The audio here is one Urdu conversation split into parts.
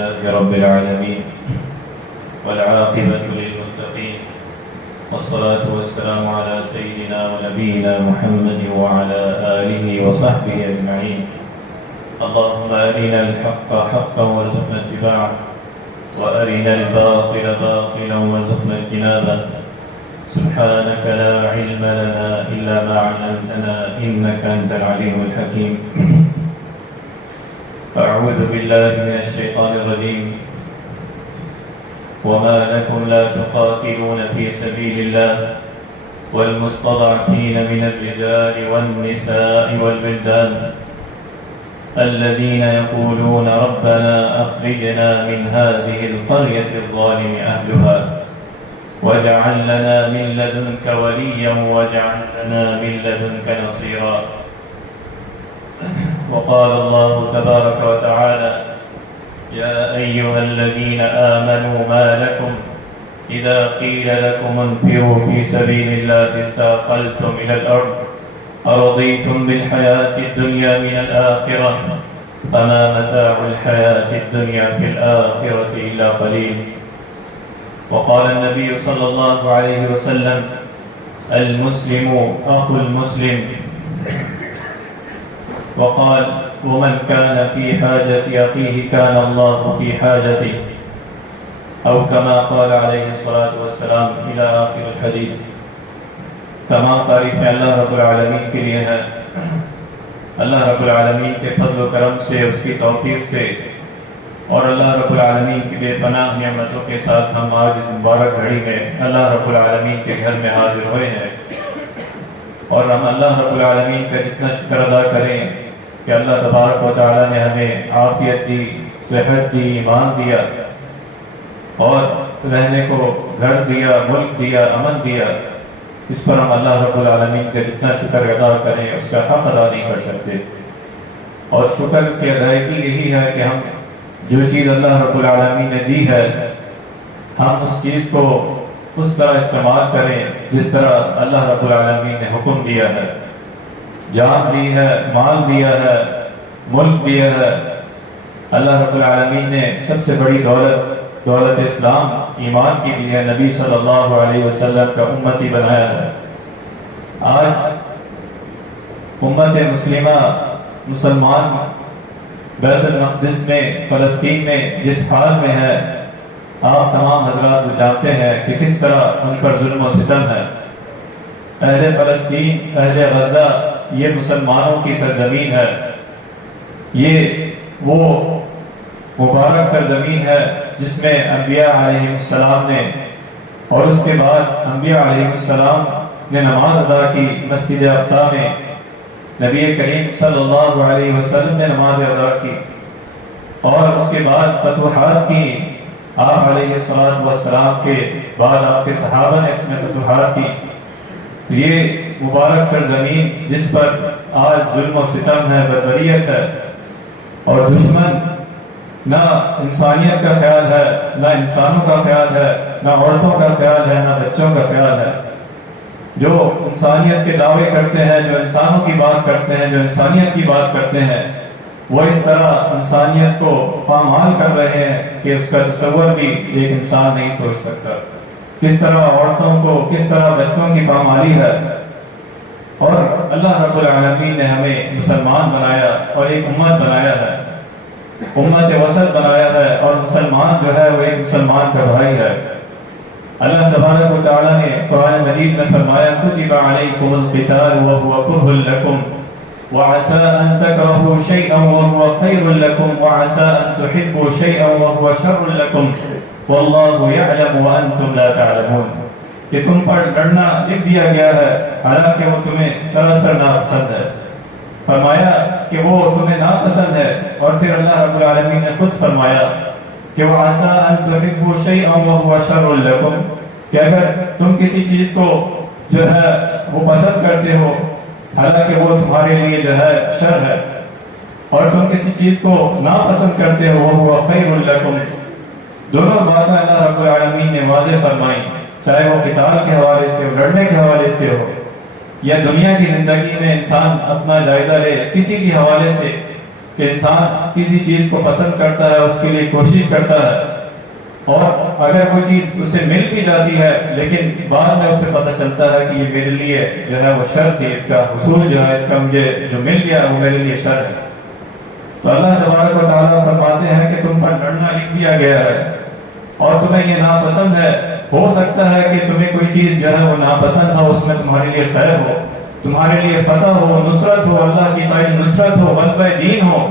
لله رب العالمين والعاقبة للمتقين والصلاة والسلام على سيدنا ونبينا محمد وعلى آله وصحبه أجمعين. اللهم أرنا الحق حقا وارزقنا اتباعه وأرنا الباطل باطلا وارزقنا اجتنابه. سبحانك لا علم لنا إلا ما علمتنا إنك أنت العليم الحكيم. أعوذ بالله من الشيطان الرجيم. وما لكم لا تقاتلون في سبيل الله والمستضعفين من الرجال والنساء والولدان الذين يقولون ربنا أخرجنا من هذه القرية الظالم أهلها واجعل لنا من لدنك وليا واجعل لنا من لدنك نصيرا. وقال الله تبارك وتعالى يا أيها الذين آمنوا ما لكم إذا قيل لكم انفروا في سبيل الله استثقلتم إلى الأرض أرضيتم بالحياة الدنيا من الآخرة فما متاع الحياة الدنيا في الآخرة إلا قليل. وقال النبي صلى الله عليه وسلم المسلم أخو المسلم. وقال ومن كان في حاجة أخيه كان الله في حاجته أو كما قال عليه الصلاة والسلام إلى آخر الحديث. تمام تعریفیں اللہ رب العالمین کے لیے ہے. اللہ رب العالمین کے فضل و کرم سے اس کی توفیق سے اور اللہ رب العالمین کی بے پناہ نعمتوں کے ساتھ ہم آج اس مبارک گھڑی میں اللہ رب العالمین کے گھر میں حاضر ہوئے ہیں اور ہم اللہ رب العالمین کا جتنا شکر ادا کریں کہ اللہ تبارک و تعالیٰ نے ہمیں عافیت دی، صحت دی، ایمان دیا اور رہنے کو گھر دیا، ملک دیا، امن دیا. اس پر ہم اللہ رب العالمین کا جتنا شکر ادا کریں اس کا حق ادا نہیں کر سکتے. اور شکر کی ادائیگی یہی ہے کہ ہم جو چیز اللہ رب العالمین نے دی ہے ہم اس چیز کو اس طرح استعمال کریں جس طرح اللہ رب العالمین نے حکم دیا ہے. جان دی ہے، مال دیا ہے، ملک دیا ہے. اللہ رب العالمین نے سب سے بڑی دولت اسلام ایمان کی دی ہے. نبی صلی اللہ علیہ وسلم کا امتی بنایا ہے. آج امت مسلمہ مسلمان بیت المقدس میں فلسطین میں جس حال میں ہے آپ تمام حضرات جانتے ہیں کہ کس طرح ان پر ظلم و ستم ہے. اہل فلسطین، اہل غزہ یہ مسلمانوں کی سرزمین ہے. یہ وہ مبارک سرزمین ہے جس میں انبیاء علیہ السلام نے اور اس کے بعد انبیاء علیہ السلام نے نماز ادا کی. مسجد اقصی میں نبی کریم صلی اللہ علیہ وسلم نے نماز ادا کی اور اس کے بعد فتوحات کی. آپ علیہ السلام کے بعد آپ کے صحابہ نے اس میں فتوحات کی. یہ مبارک سرزمین جس پر آج ظلم و ستم ہے، بربریت ہے اور دشمن نہ انسانیت کا خیال ہے، نہ انسانوں کا خیال ہے، نہ عورتوں کا خیال ہے، نہ بچوں کا خیال ہے. جو انسانیت کے دعوے کرتے ہیں، جو انسانوں کی بات کرتے ہیں، جو انسانیت کی بات کرتے ہیں وہ اس طرح انسانیت کو پامال کر رہے ہیں کہ اس کا تصور بھی ایک انسان نہیں سوچ سکتا. کس طرح عورتوں کو، کس طرح بچوں کی پامالی ہے. اور اللہ رب العالمین نے ہمیں مسلمان بنایا اور ایک امت بنایا ہے، امت وسط بنایا ہے اور مسلمان جو ہے وہ ایک مسلمان کا بھائی ہے. اللہ تبارک و تعالیٰ نے قرآن مجید میں فرمایا کتب علیکم القتال وهو کرہ لکم وعسى ان تکرہوا شیئا وهو خیر لکم وعسى ان تحبوا شیئا وهو شر لکم واللہ یعلم وانتم لا تعلمون. کہ تم پر لڑنا لکھ دیا گیا ہے حالانکہ وہ تمہیں سراسر ناپسند ہے. فرمایا کہ وہ تمہیں ناپسند ہے اور پھر اللہ رب العالمین نے خود فرمایا کہ وَعَسَىٰ أَن تُحِبُّوا شَيْئًا وَهُوَ شَرٌ لَكُمْ کہ اگر تم کسی چیز کو جو ہے وہ پسند کرتے ہو حالانکہ وہ تمہارے لیے جو ہے شر ہے اور تم کسی چیز کو ناپسند کرتے ہو وَهُوَ خَيْرٌ لَكُمْ. دونوں باتیں اللہ رب العالمین نے واضح فرمائی، چاہے وہ قتال کے حوالے سے ہو، لڑنے کے حوالے سے ہو یا دنیا کی زندگی میں انسان اپنا جائزہ لے کسی بھی حوالے سے کہ انسان کسی چیز کو پسند کرتا ہے، اس کے لیے کوشش کرتا ہے، اور اگر کوئی چیز اسے مل بھی جاتی ہے لیکن بعد میں اسے پتہ چلتا ہے کہ یہ میرے لیے جو ہے وہ شر تھی، اس کا حصول جو ہے، اس کا مجھے جو مل گیا وہ میرے لیے شر ہے، تو اللہ تبارک و تعالیٰ فرماتے ہیں کہ تم پر لڑنا لکھ دیا گیا ہے اور تمہیں یہ ناپسند ہے۔ ہو سکتا ہے کہ تمہیں کوئی چیز جو ہے وہ ناپسند ہو، اس میں تمہارے لیے خیر ہو، تمہارے لیے فتح ہو، نصرت ہو، اللہ کی تعالی نصرت ہو، غلبہ دین ہو،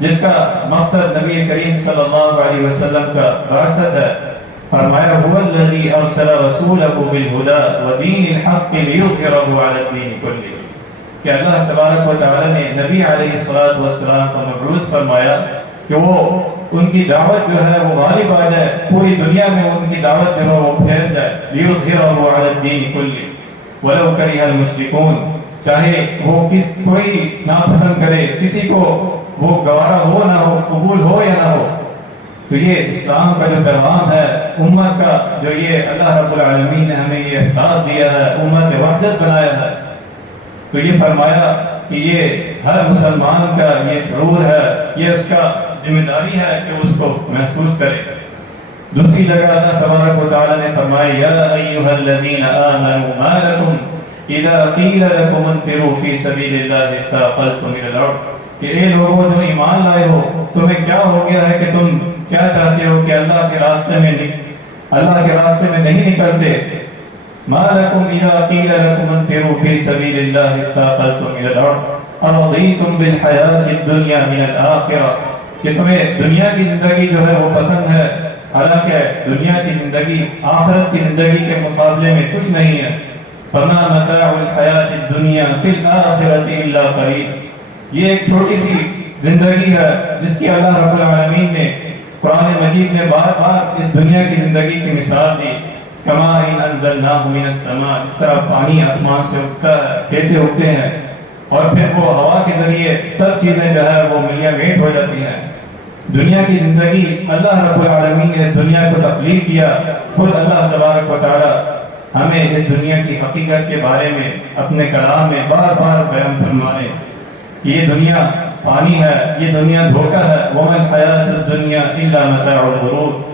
جس کا مقصد نبی کریم صلی اللہ علیہ وسلم کا بعثت ہے۔ فرمایا هو الذی ارسل رسولہ بالہدی ودین الحق لیظہرہ علی الدین کلہ، کہ اللہ تبارک و تعالی نے نبی علیہ السلام کو مبعوث فرمایا کہ وہ ان کی دعوت جو ہے وہ غالب آ جائے، پوری دنیا میں ان کی دعوت جو ہے وہ پھیل جائے، لیظہرہ علی الدین کلہ ولو کرہ المشرکون، چاہے وہ کوئی ناپسند کرے، کسی کو وہ گوارا ہو نہ ہو، قبول ہو یا نہ ہو۔ تو یہ اسلام کا جو پیغام ہے، امت کا جو یہ اللہ رب العالمین نے ہمیں یہ احساس دیا ہے، امت وحدت بنایا ہے، تو یہ فرمایا کہ یہ ہر مسلمان کا یہ شعور ہے، یہ اس کا ذمہ داری ہے کہ اس کو محسوس کرے۔ دوسری جگہ اللہ تبارک و تعالی نے فرمایا یا ایھا الذین آمنوا ما لکم اذا قیل لکم انفروا فی سبیل اللہ اثاقلتم الی الارض، کہ اے لوگوں جو ایمان لائے ہو، تمہیں کیا ہو گیا ہے کہ تم کیا چاہتے ہو کہ اللہ کے راستے میں نہیں نکلتے؟ ما لکم اذا قیل لکم انفروا فی سبیل اللہ اثاقلتم الی الارض ارضیتم بالحیاۃ الدنیا من الآخرہ، کہ تمہیں دنیا کی زندگی جو ہے وہ پسند ہے، حالانکہ دنیا کی زندگی آخرت کی زندگی کے مقابلے میں کچھ نہیں ہے۔ فما متاع الحیاۃ الدنیا فی الآخرۃ الا قلیل، یہ ایک چھوٹی سی زندگی ہے جس کی اللہ رب العالمین نے قرآن مجید میں بار بار اس دنیا کی زندگی کی مثال دی۔ کما ان انزلناہ من السماء، اس طرح پانی آسمان سے اگتا ہے، کھیتے اگتے ہیں، اور پھر وہ ہوا کے ذریعے سب چیزیں جو ہے وہ ملیاں میٹ ہو جاتی ہیں۔ دنیا کی زندگی اللہ رب العالمین نے اس دنیا کو تخلیق کیا، خود اللہ تبارک و تعالی ہمیں اس دنیا کی حقیقت کے بارے میں اپنے کلام میں بار بار بیان فرمانے کہ یہ دنیا فانی ہے، یہ دنیا دھوکہ ہے، وَمَا الْحَيَاةُ الدُّنْيَا إِلَّا مَتَاعُ الْغُرُورِ،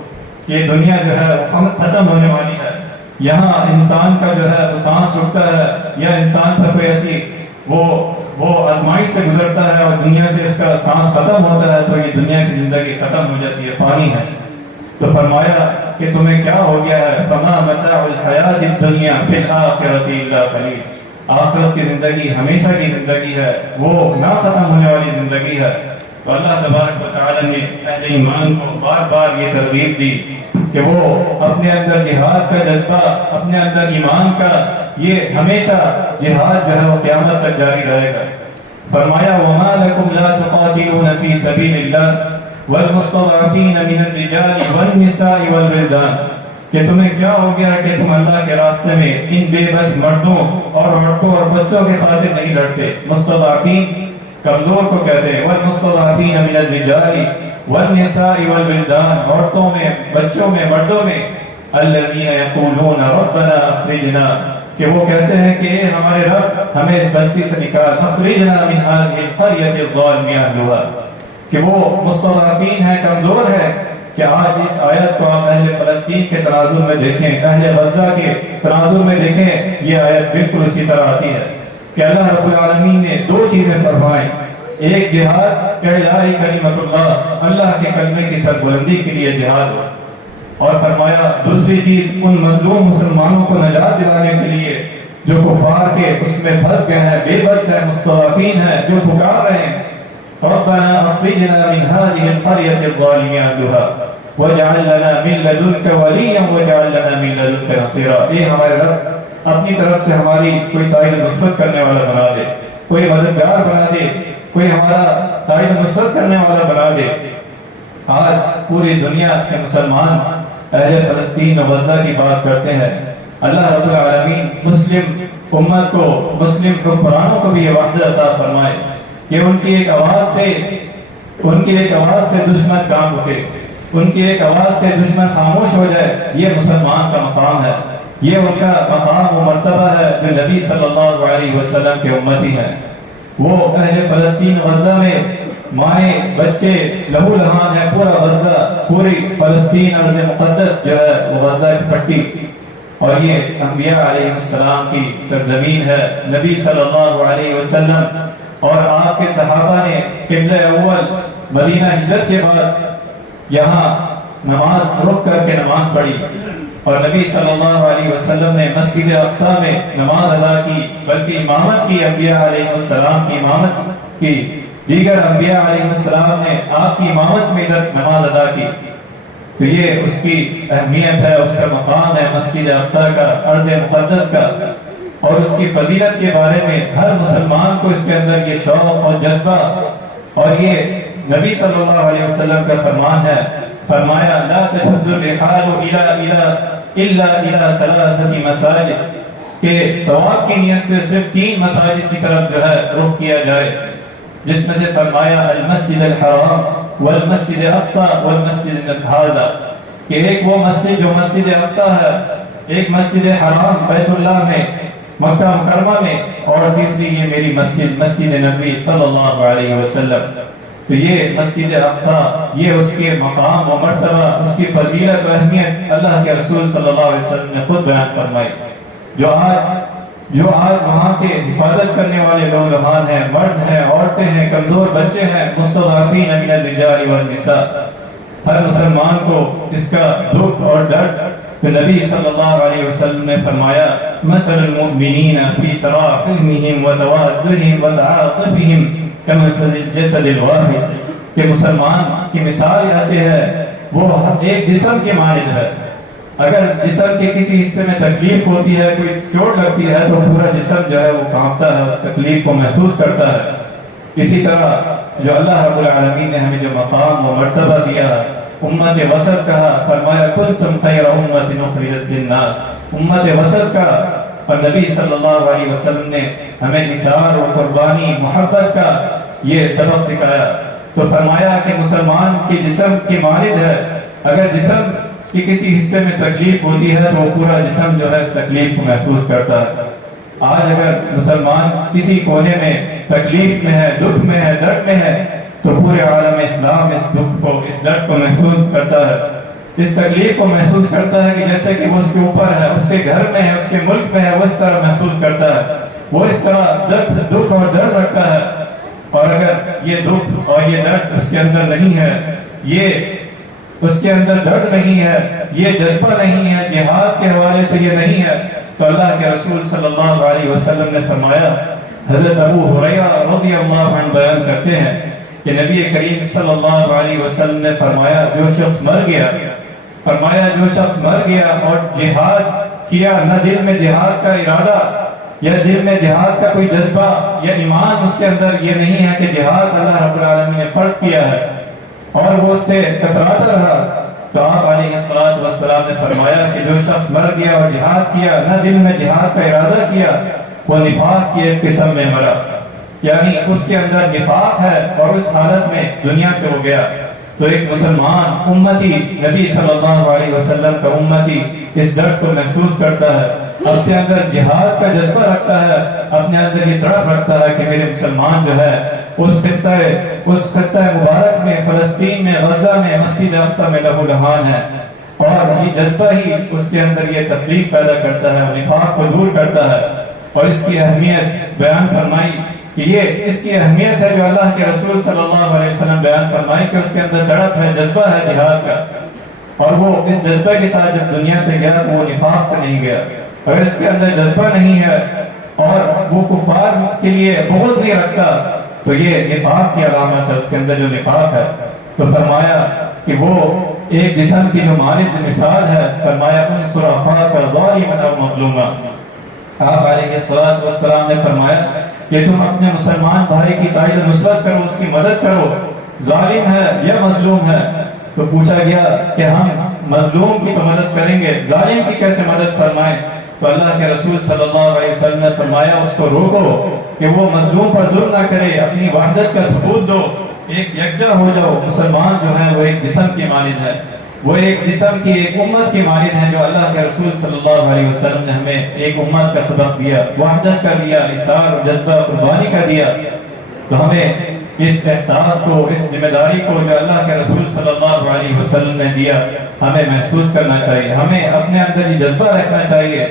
یہ دنیا جو ہے ختم ہونے والی ہے، یہاں انسان کا جو ہے وہ سانس رکتا ہے، یا انسان پر کوئی ایسی وہ آزمائش سے گزرتا ہے اور دنیا سے اس کا سانس ختم ہوتا ہے، تو یہ دنیا کی زندگی ختم ہو جاتی ہے، فانی ہے۔ تو فرمایا کہ تمہیں کیا ہو گیا ہے، فما متاع الحیات الدنیا فی الآخرۃ الا قلیل، آخرت کی زندگی ہمیشہ کی زندگی ہے، وہ نہ ختم ہونے والی زندگی ہے۔ تو اللہ تبارک و تعالی نے اہل ایمان کو بار بار یہ ترغیب دی کہ وہ اپنے اندر جہاد کا جذبہ، اپنے اندر ایمان کا یہ ہمیشہ جہاد جو ہے وہ قیامت تک جاری رہے گا۔ فرمایا وما لکم لا تقاتلون فی سبیل اللہ والمستضعفین من الرجال والنساء والولدان، کہ تمہیں کیا ہو گیا کہ تم اللہ کے راستے میں ان بے بس مردوں اور عورتوں اور بچوں کے خاطر نہیں لڑتے۔ مستضعفین کمزور کو کہتے ہیں، والمستضعفین من الرجال والنساء والولدان، عورتوں میں، بچوں میں، مردوں میں، الذین یقولون ربنا اخرجنا، کہ وہ کہتے ہیں کہ اے ہمارے رب ہمیں اس بستی سے نکال، اخرجنا من هذه القرية الظالم اهلها، کہ وہ مستضعفین ہے، کمزور ہے۔ کہ آج اس آیت کو آپ اہل فلسطین کے تناظر میں دیکھیں، اہل غزہ کے تناظر میں دیکھیں، یہ آیت بالکل اسی طرح آتی ہے کہ اللہ رب العالمین نے دو چیزیں فرمائیں، ایک جہاد اعلاء کلمت اللہ، اللہ کے کلمے کی سربلندی کے لیے جہاد ہو، اور فرمایا دوسری چیز ان مظلوم مسلمانوں کو نجات دلانے کے لیے جو کفار کے اس میں پھنس گئے ہیں، بے بس ہیں، مستضعفین ہیں، جو پکار رہے ہیں ربنا اخرجنا من هذه القرية الظالم اهلها واجعل لنا من لدنك وليا واجعل لنا من لدنك نصيرا، اے ہمارے رب اپنی طرف سے ہماری کوئی تائید نصرت کرنے والا بنا دے، کوئی مددگار بنا دے، کوئی ہمارا تائید نصرت کرنے والا بنا دے۔ آج پوری دنیا کے مسلمان اہل فلسطین و غزہ کی بات کرتے ہیں، اللہ رب العالمین مسلم امت کو، مسلم حکمرانوں کو بھی یہ وحدت عطا فرمائے کہ ان کی ایک آواز سے دشمن کام اٹھے، ان کی ایک آواز سے دشمن خاموش ہو جائے۔ یہ مسلمان کا مقام ہے، یہ ان کا مقام و مرتبہ ہے جو نبی صلی اللہ علیہ وسلم کے امتی ہیں۔ وہ اہل فلسطین غزہ میں مائیں بچے لہو لہان ہے، پورا غزہ، پوری فلسطین ارض مقدس جو ہے وہ غزہ کی پٹی، اور یہ انبیاء علیہ السلام کی سرزمین ہے۔ نبی صلی اللہ علیہ وسلم اور آپ کے صحابہ نے قبلہ اول مدینہ ہجرت کے بعد یہاں نماز رک کر کے نماز پڑھی، اور نبی صلی اللہ علیہ وسلم نے مسجد اقصی میں نماز ادا کی، بلکہ امامت کی، انبیاء علیہ السلام کی امامت کی، دیگر انبیاء علیہ السلام نے آپ کی امامت میں ادھر نماز ادا کی۔ تو یہ اس کی اہمیت ہے، اس کا مقام ہے مسجد اقصی کا، ارض مقدس کا، اور اس کی فضیلت کے بارے میں ہر مسلمان کو اس کے اندر یہ شوق اور جذبہ، اور یہ نبی صلی اللہ علیہ وسلم کا فرمان ہے، فرمایا لا تشد الرحال الا الى ثلاثه مساجد، کہ ثواب کی نیت سے صرف 3 مساجد کی طرف جو ہے رخ کیا جائے، جس میں سے فرمایا المسجد الحرام والمسجد اقصی والمسجد الحاضہ، کہ ایک وہ مسجد جو مسجد اقصی ہے، ایک مسجد حرام بیت اللہ میں مکہ مکرمہ میں، اور تیسری یہ میری مسجد، مسجد نبی صلی اللہ علیہ وسلم۔ تو یہ مسجد اقصی، یہ اس کے مقام و مرتبہ، اس کی فضیلت و اہمیت اللہ کے رسول صلی اللہ علیہ وسلم نے خود بیان فرمائی۔ جو آج وہاں کے حفاظت کرنے والے لوگ رہان ہیں، مرد ہیں، عورتیں ہیں، کمزور بچے ہیں، مستضعفین من الرجال والنساء، ہر مسلمان کو اس کا دکھ اور درد، کہ نبی صلی اللہ علیہ وسلم نے فرمایا مثل المؤمنین فی تراحمهم وتوادهم وتعاطفهم کمثل الجسد الواحد، کہ مسلمان کی مثال ایسے ہے، وہ ایک جسم کے مانند ہے، اگر جسم کے کسی حصے میں تکلیف ہوتی ہے، کوئی چوٹ لگتی ہے، تو پورا جسم جو ہے وہ کانپتا ہے، اس تکلیف کو محسوس کرتا ہے۔ اسی طرح جو اللہ رب العالمین نے ہمیں جو مقام و مرتبہ دیا، امت وسط کہا، فرمایا کنتم خیر امت اخرجت للناس، امت وسط کا، اور نبی صلی اللہ علیہ وسلم نے ہمیں اثار و قربانی، محبت کا یہ سبق سکھایا۔ تو فرمایا کہ مسلمان کے جسم کی مانند ہے، اگر جسم کی کسی حصے میں تکلیف ہوتی ہے تو پورا جسم جو ہے اس تکلیف کو محسوس کرتا ہے۔ آج اگر مسلمان کسی کونے میں تکلیف میں ہے، دکھ میں ہے، درد میں ہے، تو پورے عالم اسلام اس دکھ کو، اس درد کو محسوس کرتا ہے، اس تکلیف کو محسوس کرتا ہے، کہ جیسے کہ وہ اس کے اوپر ہے، اس کے گھر میں ہے، اس کے ملک میں ہے، وہ اس طرح محسوس کرتا ہے، وہ اس طرح دکھ اور درد رکھتا ہے۔ اور اگر یہ دکھ اور یہ درد اس کے اندر نہیں ہے، یہ اس کے اندر درد نہیں ہے، یہ جذبہ نہیں ہے، جہاد کے حوالے سے یہ نہیں ہے، تو اللہ کے رسول صلی اللہ علیہ وسلم نے فرمایا، حضرت ابو ہریرہ رضی اللہ عنہ بیان کرتے ہیں کہ نبی کریم صلی اللہ علیہ وسلم نے فرمایا جو شخص مر گیا، فرمایا جو شخص مر گیا اور جہاد کیا، نہ دل میں جہاد کا ارادہ یا دل میں جہاد کا کوئی جذبہ یا ایمان اس کے اندر یہ نہیں ہے کہ جہاد اللہ رب العالمین نے فرض کیا ہے، اور وہ اس سے کتراتا رہا، تو آپ علیہ الصلوۃ والسلام نے فرمایا کہ جو شخص مر گیا اور جہاد کیا، نہ دل میں جہاد کا ارادہ کیا، وہ نفاق کی ایک قسم میں مرا، یعنی اس کے اندر نفاق ہے اور اس حالت میں دنیا سے ہو گیا۔ تو ایک مسلمان امتی، نبی صلی اللہ علیہ وسلم کا امتی، اس درد کو محسوس کرتا ہے، اپنے اندر جہاد کا جذبہ رکھتا ہے، اپنے اندر یہ تڑپ رکھتا ہے کہ میرے مسلمان جو ہے اس خطہ مبارک میں، فلسطین میں، غزہ میں، مسجد اقصی میں لہو لہان ہے، اور یہ جذبہ ہی اس کے اندر یہ تفریق پیدا کرتا ہے، نفاق کو دور کرتا ہے، اور اس کی اہمیت بیان فرمائی کہ یہ اس کی اہمیت ہے جو اللہ کے رسول صلی اللہ علیہ وسلم بیان فرمائی کہ اس کے اندر تڑپ ہے، جذبہ ہے جہاد کا، اور وہ اس جذبے کے ساتھ جب دنیا سے گیا تو وہ نفاق سے نہیں گیا۔ اگر اس کے اندر جذبہ نہیں ہے اور وہ کفار کے لیے بغض نہیں رکھتا تو یہ نفاق کی علامت ہے، اس کے اندر جو نفاق ہے۔ تو فرمایا کہ وہ ایک جسم کی جو مانند مثال ہے، فرمایا انصر اخاک ظالما او مظلوما، آپ علیہ الصلوۃ والسلام نے فرمایا کہ تم اپنے مسلمان بھائی کی تائید و نصرت کرو، اس کی مدد کرو، ظالم ہے یا مظلوم ہے۔ تو پوچھا گیا کہ ہم مظلوم کی تو مدد کریں گے، ظالم کی کیسے مدد فرمائیں؟ تو اللہ کے رسول صلی اللہ علیہ وسلم نے فرمایا اس کو روکو کہ وہ مظلوم پر ظلم نہ کرے، اپنی وحدت کا ثبوت دو، ایک یکجا ہو جاؤ۔ مسلمان جو ہے وہ ایک جسم کی مانند ہے، وہ ایک جسم کی، ایک امت کی مانند ہے، جو اللہ کے رسول صلی اللہ علیہ وسلم نے ہمیں ایک امت کا سبق دیا، وحدت کا دیا، اثار اور جذبہ قربانی کا دیا۔ تو ہمیں اس احساس کو، اس ذمہ داری کو جو اللہ کے رسول صلی اللہ علیہ وسلم نے دیا، ہمیں محسوس کرنا چاہیے. ہمیں اپنے اندر یہ جذبہ رکھنا چاہیے،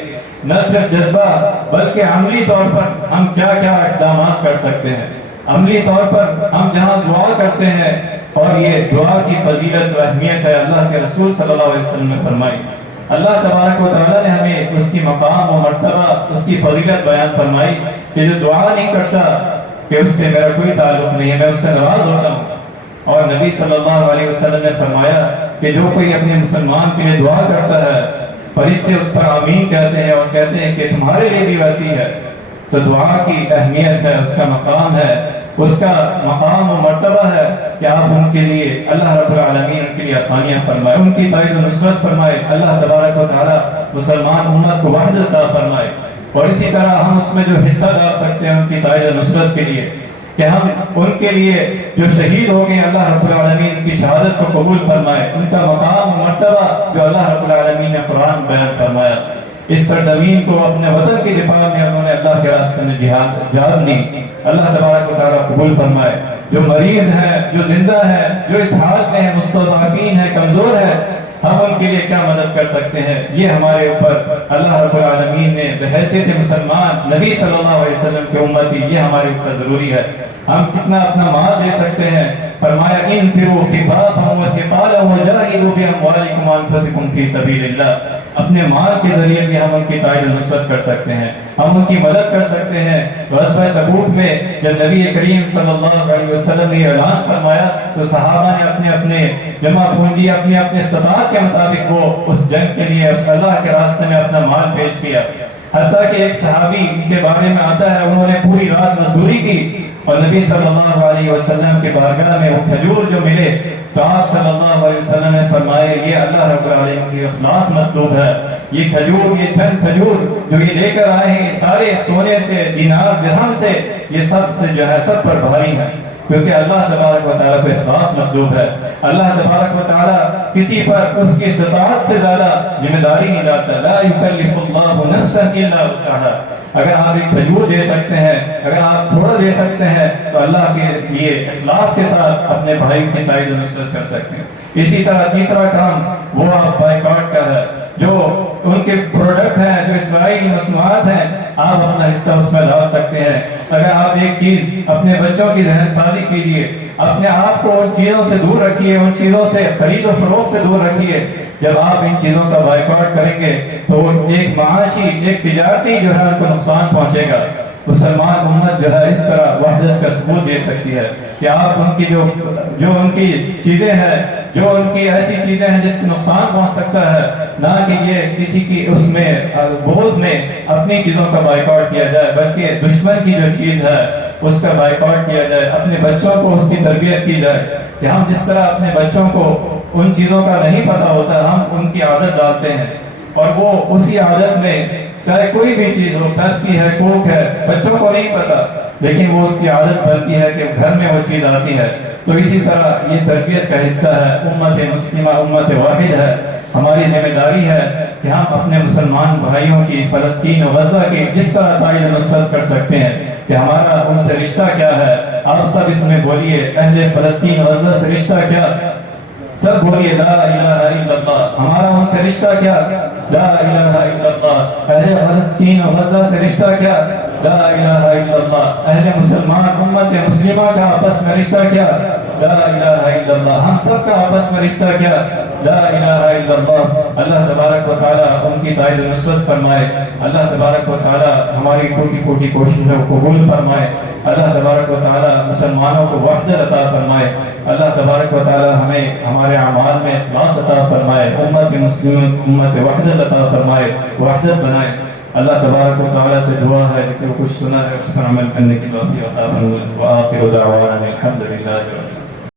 نہ صرف جذبہ بلکہ عملی طور پر ہم کیا کیا اقدامات کر سکتے ہیں. عملی طور پر ہم جہاں دعا کرتے ہیں، اور یہ دعا کی فضیلت و اہمیت ہے اللہ کے رسول صلی اللہ علیہ وسلم نے فرمائی. اللہ تبارک و تعالیٰ نے ہمیں اس کی مقام و مرتبہ، اس کی فضیلت بیان فرمائی کہ جو دعا نہیں کرتا کہ اس سے میرا کوئی تعلق نہیں ہے، میں اس سے ناراض ہوتا ہوں. اور نبی صلی اللہ علیہ وسلم نے فرمایا کہ جو کوئی اپنے مسلمان کے لیے دعا کرتا ہے، فرشتے اس پر آمین کہتے ہیں اور کہتے ہیں کہ تمہارے لیے بھی ویسی ہے. تو دعا کی اہمیت ہے، اس کا مقام ہے، اس کا مقام و مرتبہ ہے کہ آپ ان کے لیے، اللہ رب العالمین ان کے لیے آسانیاں فرمائے، ان کی تائید و نصرت فرمائے. اللہ تبارک و تعالیٰ مسلمان امت کو وحدت عطا فرمائے. اور اسی طرح ہم اس میں جو حصہ ڈال سکتے ہیں ان کی تائید و نصرت کے لیے، کہ ہم ان کے لیے جو شہید ہو گئے، اللہ رب العالمین ان کی شہادت کو قبول فرمائے، ان کا مقام و مرتبہ جو اللہ رب العالمین نے قرآن بیان فرمایا. اس سرزمین کو اپنے وطن کی دفاع میں انہوں نے اللہ کے راستے میں جان دی، اللہ تبارک و تعالیٰ قبول فرمائے. جو مریض ہیں، جو زندہ ہیں، جو اس حالت میں ہیں، مستضعفین ہیں، کمزور ہیں، ہم ان کے لیے کیا مدد کر سکتے ہیں؟ یہ ہمارے اوپر اللہ رب العالمین نے بحیثیت مسلمان نبی صلی اللہ علیہ وسلم کے امتی، یہ ہمارے اوپر ضروری ہے. ہم کتنا اپنا مال دے سکتے ہیں؟ فرمایا انفروا خفافا وثقالا وجاہدوا باموالکم وانفسکم فی سبیل اللہ. اپنے مال کے ذریعے بھی ہم ان کی تائید و نصرت کر سکتے ہیں، ہم ان کی مدد کر سکتے ہیں. غزوہ تبوک میں جب نبی کریم صلی اللہ علیہ وسلم نے اعلان فرمایا تو صحابہ نے اپنے اپنے جمع پونجی، اپنے اپنے استطاعت کے مطابق وہ اس جنگ کے لیے، اس اللہ کے راستے میں اپنا مال پیش کیا. حتیٰ کہ ایک صحابی ان کے بارے میں آتا ہے، انہوں نے پوری رات مزدوری کی اور نبی صلی اللہ علیہ وسلم کے بارگاہ میں وہ کھجور جو ملے تو آپ صلی اللہ علیہ وسلم نے فرمایا یہ اللہ رب العالمین کی اخلاص مطلوب ہے. یہ کھجور، یہ چند کھجور جو یہ لے کر آئے ہیں، یہ سارے سونے سے، دینار درہم سے، یہ سب سے جو ہے سب پر بھاری ہے، کیونکہ اللہ تبارک و تعالیٰ کو اخلاص مطلوب ہے. اللہ تبارک و تعالیٰ کسی پر اس کی استطاعت سے زیادہ ذمہ داری نہیں لاتا. لا یکلف اللہ نفسا الا وسعها. اگر آپ ایک کھجور دے سکتے ہیں، اگر آپ تھوڑا دے سکتے ہیں تو اللہ کے لیے اخلاص کے ساتھ اپنے بھائی کی تائید و نصرت کر سکتے ہیں. اسی طرح تیسرا کام وہ آپ بائیکاٹ کا ہے. جو ان کے پروڈکٹ ہیں، جو اسرائیلی مصنوعات ہیں، آپ اپنا حصہ اس میں ڈال سکتے ہیں. اگر آپ ایک چیز اپنے بچوں کی ذہن سازی کیجیے، اپنے آپ کو ان چیزوں سے دور رکھیے، ان چیزوں سے خرید و فروخت سے دور رکھیے. جب آپ ان چیزوں کا بائیکاٹ کریں گے تو ایک معاشی، ایک تجارتی جو ہے ان کو نقصان پہنچے گا. مسلمان امت جو ہے اس طرح وحدت کا ثبوت دے سکتی ہے کہ آپ ان کی جو ان کی چیزیں ہیں، جو ان کی ایسی چیزیں ہیں جس سے نقصان پہنچ سکتا ہے، نہ کہ یہ کسی کی اس میں بغض میں اپنی چیزوں کا بائیکاٹ کیا جائے، بلکہ دشمن کی جو چیز ہے اس کا بائیکاٹ کیا جائے. اپنے بچوں کو اس کی تربیت کی جائے کہ ہم جس طرح اپنے بچوں کو ان چیزوں کا نہیں پتا ہوتا، ہم ان کی عادت ڈالتے ہیں اور وہ اسی عادت میں، چاہے کوئی بھی چیز ہو، پیپسی ہے، کوک ہے، بچوں کو نہیں پتا لیکن وہ اس کی عادت بنتی ہے کہ گھر میں وہ چیز آتی ہے. تو اسی طرح یہ تربیت کا حصہ ہے. امت مسلمہ امت واحد ہے. ہماری ذمہ داری ہے کہ ہم اپنے مسلمان بھائیوں کی، فلسطین و غزہ کی جس طرح تائید و نصرت کر سکتے ہیں کہ ہمارا ان سے رشتہ کیا ہے. آپ سب اس میں بولیے، اہل فلسطین غزہ سے رشتہ کیا؟ سب بولیے لا الہ الا اللہ. ہمارا ان سے رشتہ کیا؟ لا الہ الا اللہ. اہل فلسطین و غزہ سے رشتہ کیا؟ لا الہ الا اللہ. اہل مسلمان امت مسلمہ کا آپس میں رشتہ کیا؟ لا الہ الا اللہ. ہم سب کا آپس میں رشتہ کیا؟ لا الہ الا اللہ. اللہ تبارک و تعالیٰ ان کی تائید و نصرت فرمائے. اللہ تبارک و تعالیٰ ہماری کوٹی کوٹی کوششوں کو قبول فرمائے. اللہ تبارک و تعالیٰ مسلمانوں کو وحدت عطا فرمائے. اللہ تبارک و تعالیٰ ہمیں ہمارے اعمال میں اخلاص عطا فرمائے. امت مسلم امت وحدت عطا فرمائے، وحدت بنائے. اللہ تبارک و تعالیٰ سے دعا ہے کہ وہ کچھ سنا ہے اس پر عمل کرنے کی توفیق عطا فرمائے. وآخر دعوانا الحمد للہ.